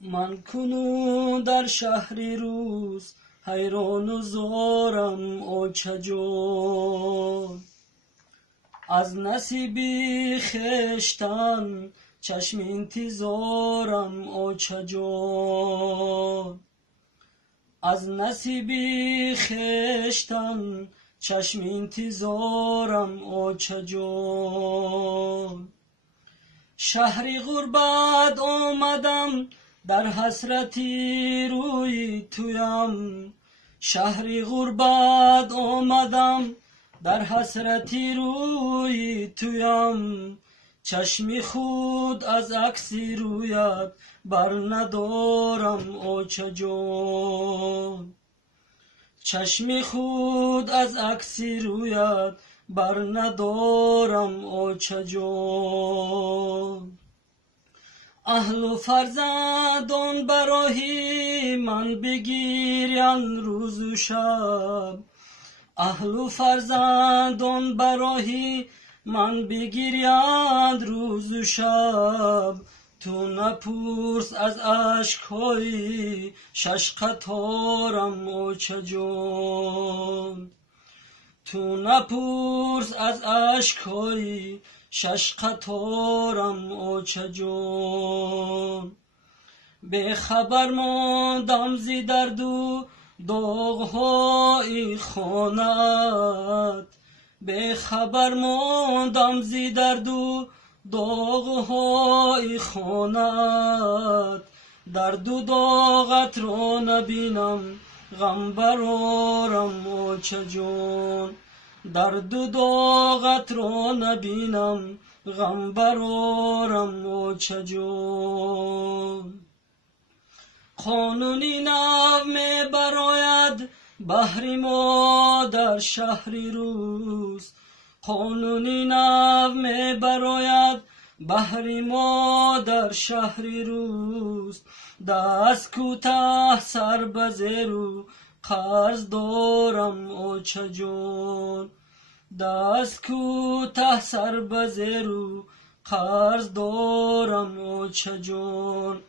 من کنون در شهری روز حیران و زارم آچه جان. از نصیبی خشتن چشم انتظارم آچه جان. از نصیبی خشتن چشم انتظارم آچه جان. شهری غربت آمدم در حسرتی روی تویم. شهری غربت آمدم در حسرتی روی تویم. چشمی خود از عکسی رویت بر ندارم آچه جان. چشمی خود از عکسی رویت بر ندارم آچه جان. اهل و فرزندان برای من بگیرند روز و شب. اهل و فرزندان برای من بگیرند روز و شب. تو نپرس از اشک‌های شش قطارم آچه جان. تو نپرس از اشک‌های شش قطارم آچه جان. به خبر ماندم ز درد و داغ‌های خانه‌ات. به خبر ماندم ز درد و داغ‌های خانه‌ات. درد و داغت را نبینم غم برآرم آچه جان. درد و داغت را نبینم غم برآرم آچه جان. قانونی نو می براید بهر ما در شهری روز. قانونی نو می براید بهر ما در شهری روز. دست کوته سر به زیر و قرض دارم آچه جان. دست کوته سر به زیر و قرض دارم آچه جان.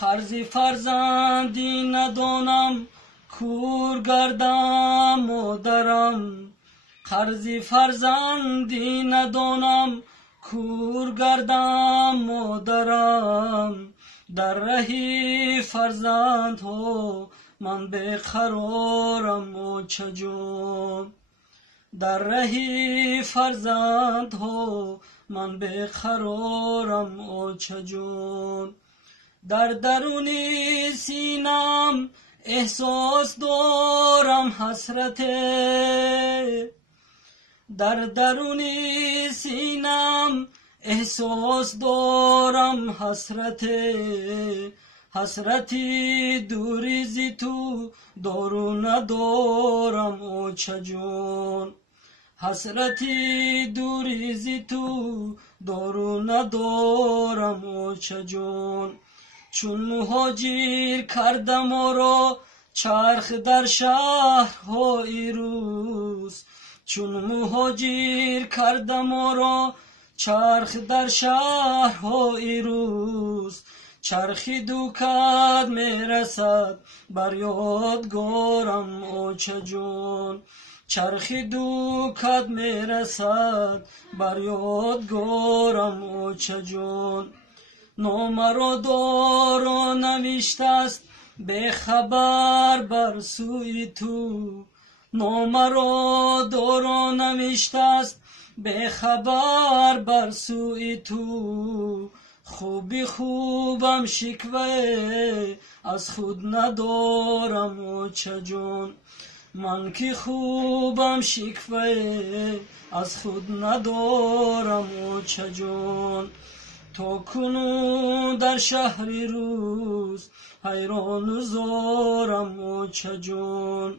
قرض فرزندی ندانم کور گردم مادرم. قرض فرزندی ندانم کور گردم مادرم. در رهی فرزندها من بیقرارم آچه جان. در رهی فرزندها من بیقرارم آچه جان. در درون سینم احساس دارم حسرت. در درون سینم احساس دارم حسرت. حسرتی دوری زی تو دارو ندارم آچه جان. حسرتی دوری زی تو دارو ندارم آچه جان. چون مهاجر کردم ما را چرخ در شهرهای روز. چون مهاجر کردم ما را چرخ در شهرهای روز. چرخی دوکت میرسد بر یادگارم آچه جان. چرخی دوکت میرسد بر یادگارم آچه جان. نامه را دارا نوشته است به خبر بر سوی تو. نامه را دارا نوشته است به خبر بر سوی تو. خوبی خوبم شکوه از خود ندارم آچه جان. من که خوبم شکوه از خود ندارم آچه جان. تا کنون در شهری روز حیران و زارم آچه جان.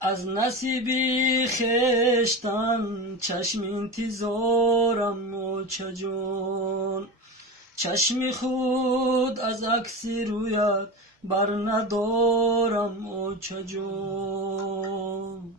از نصیبی خشتن چشم انتظارم آچه جان. چشم خود از عکسی رویت بر ندارم آچه جان.